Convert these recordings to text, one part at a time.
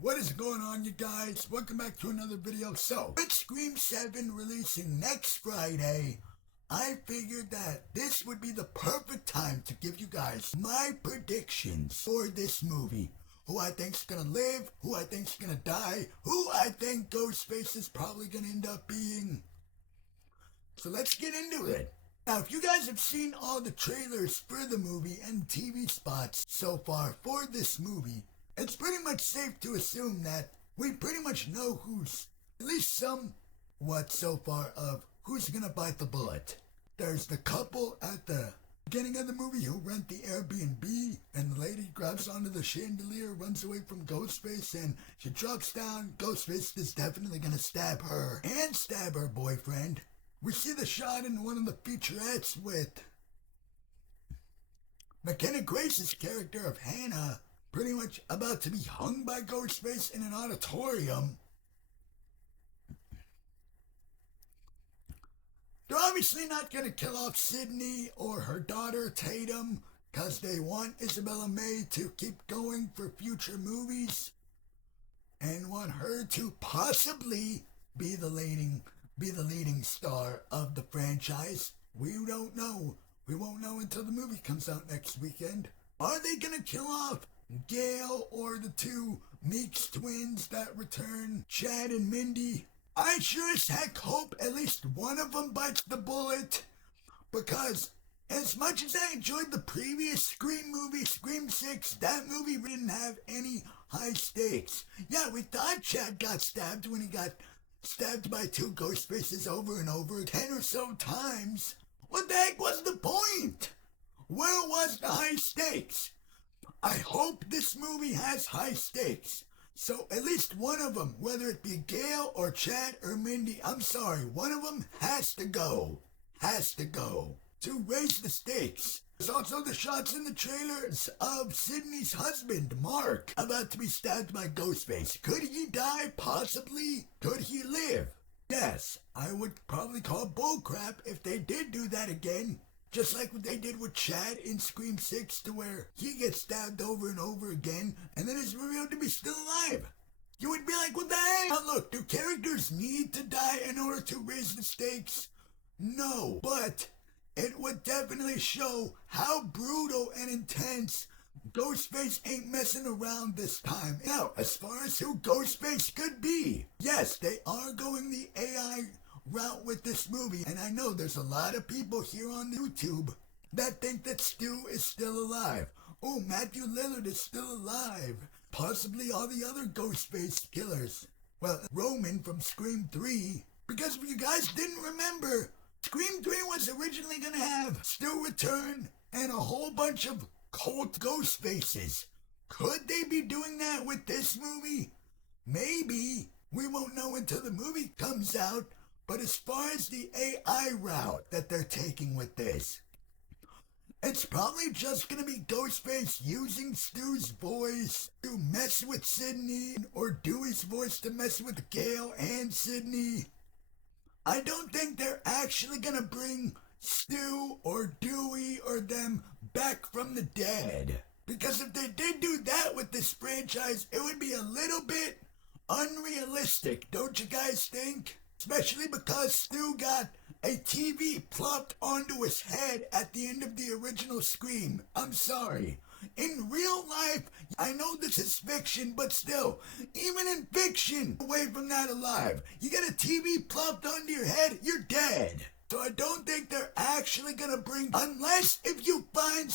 What is going on, you guys? Welcome back to another video. So, with Scream 7 releasing next Friday, I figured that this would be the perfect time to give you guys my predictions for this movie. Who I think's gonna live, who I think's gonna die, who I think Ghostface is probably gonna end up being. So let's get into it. Now, if you guys have seen all the trailers for the movie and TV spots so far for this movie, it's pretty much safe to assume that we pretty much know who's, at least somewhat so far, of who's gonna bite the bullet. There's the couple at the beginning of the movie who rent the Airbnb, and the lady grabs onto the chandelier, runs away from Ghostface, and she drops down. Ghostface is definitely gonna stab her and stab her boyfriend. We see the shot in one of the featurettes with McKenna Grace's character of Hannah pretty much about to be hung by Ghostface in an auditorium. They're obviously not going to kill off Sydney or her daughter Tatum because they want Isabella May to keep going for future movies and want her to possibly be the leading star of the franchise. We don't know. We won't know until the movie comes out next weekend. Are they going to kill off Gail or the two Meeks twins that return, Chad and Mindy? I sure as heck hope at least one of them bites the bullet, because as much as I enjoyed the previous Scream movie, Scream 6, that movie didn't have any high stakes. Yeah, we thought Chad got stabbed when he got stabbed by two Ghostfaces over and over 10 or so times. What the heck was the point? Where was the high stakes? I hope this movie has high stakes. So at least one of them, whether it be Gail or Chad or Mindy, I'm sorry, one of them has to go. Has to go. To raise the stakes. There's also the shots in the trailers of Sydney's husband, Mark, about to be stabbed by Ghostface. Could he die? Possibly. Could he live? Yes, I would probably call bullcrap if they did do that again. Just like what they did with Chad in Scream 6, to where he gets stabbed over and over again and then is revealed to be still alive. You would be like, what the heck? Now look, do characters need to die in order to raise the stakes? No, but it would definitely show how brutal and intense Ghostface ain't messing around this time. Now, as far as who Ghostface could be, yes, they are going the AI route with this movie, and I know there's a lot of people here on YouTube that think that Stu is still alive. Oh, Matthew Lillard is still alive. Possibly all the other Ghostface killers. Well, Roman from Scream 3. Because if you guys didn't remember, Scream 3 was originally going to have Stu return and a whole bunch of cult Ghostfaces. Could they be doing that with this movie? Maybe. We won't know until the movie comes out. But as far as the AI route that they're taking with this, it's probably just gonna be Ghostface using Stu's voice to mess with Sydney, or Dewey's voice to mess with Gail and Sydney. I don't think they're actually gonna bring Stu or Dewey or them back from the dead. Because if they did do that with this franchise, it would be a little bit unrealistic, don't you guys think? Especially because Stu got a TV plopped onto his head at the end of the original Scream. I'm sorry. In real life, I know this is fiction, but still, even in fiction, away from that alive, you get a TV plopped onto your head, you're dead. So I don't think they're actually gonna bring, unless if you find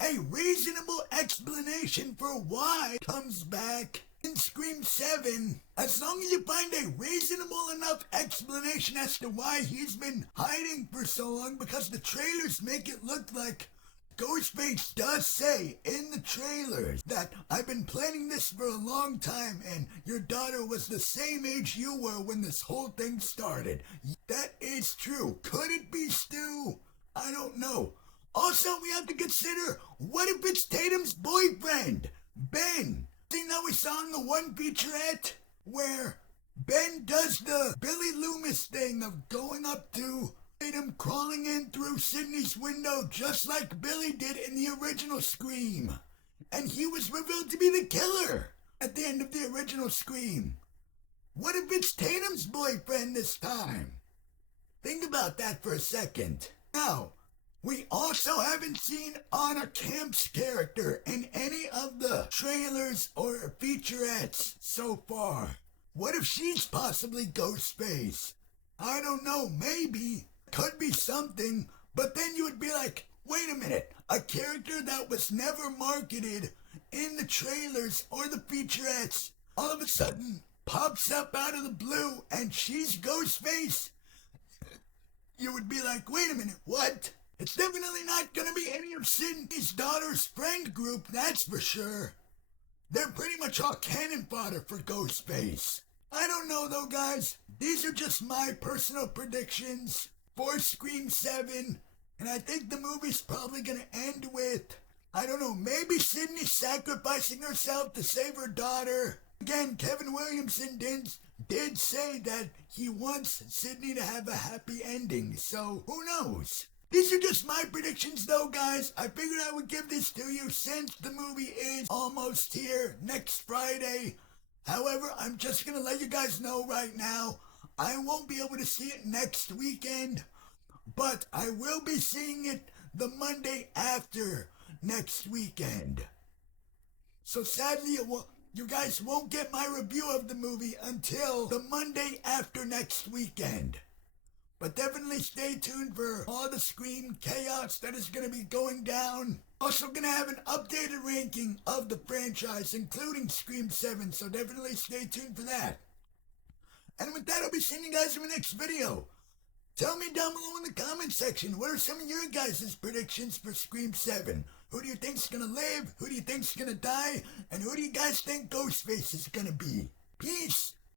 a reasonable explanation for why it comes back in Scream 7, as long as you find a reasonable enough explanation as to why he's been hiding for so long, because the trailers make it look like Ghostface does say in the trailers that I've been planning this for a long time and your daughter was the same age you were when this whole thing started. That is true. Could it be Stu? I don't know. Also, we have to consider, what if it's Tatum's boyfriend, Ben? See, now we saw in the one featurette where Ben does the Billy Loomis thing of going up to Tatum, crawling in through Sydney's window just like Billy did in the original Scream. And he was revealed to be the killer. at the end of the original Scream? What if it's Tatum's boyfriend this time? Think about that for a second. Now, we also haven't seen Anna Camp's character in any of the trailers or featurettes so far. What if she's possibly Ghostface? I don't know, maybe. Could be something, but then you would be like, wait a minute, a character that was never marketed in the trailers or the featurettes all of a sudden pops up out of the blue and she's Ghostface? You would be like, wait a minute, what? It's definitely not gonna be any of Sydney's daughter's friend group, that's for sure. They're pretty much all cannon fodder for Ghostface. I don't know though, guys. These are just my personal predictions for Scream 7. And I think the movie's probably gonna end with, I don't know, maybe Sydney sacrificing herself to save her daughter. Again, Kevin Williamson did say that he wants Sydney to have a happy ending, so who knows? These are just my predictions though, guys. I figured I would give this to you since the movie is almost here next Friday. However, I'm just gonna let you guys know right now, I won't be able to see it next weekend, but I will be seeing it the Monday after next weekend. So sadly, you guys won't get my review of the movie until the Monday after next weekend. But definitely stay tuned for all the Scream chaos that is going to be going down. Also going to have an updated ranking of the franchise, including Scream 7, so definitely stay tuned for that. And with that, I'll be seeing you guys in the next video. Tell me down below in the comment section, what are some of your guys' predictions for Scream 7? Who do you think's gonna live? Who do you think's gonna die? And who do you guys think Ghostface is gonna be?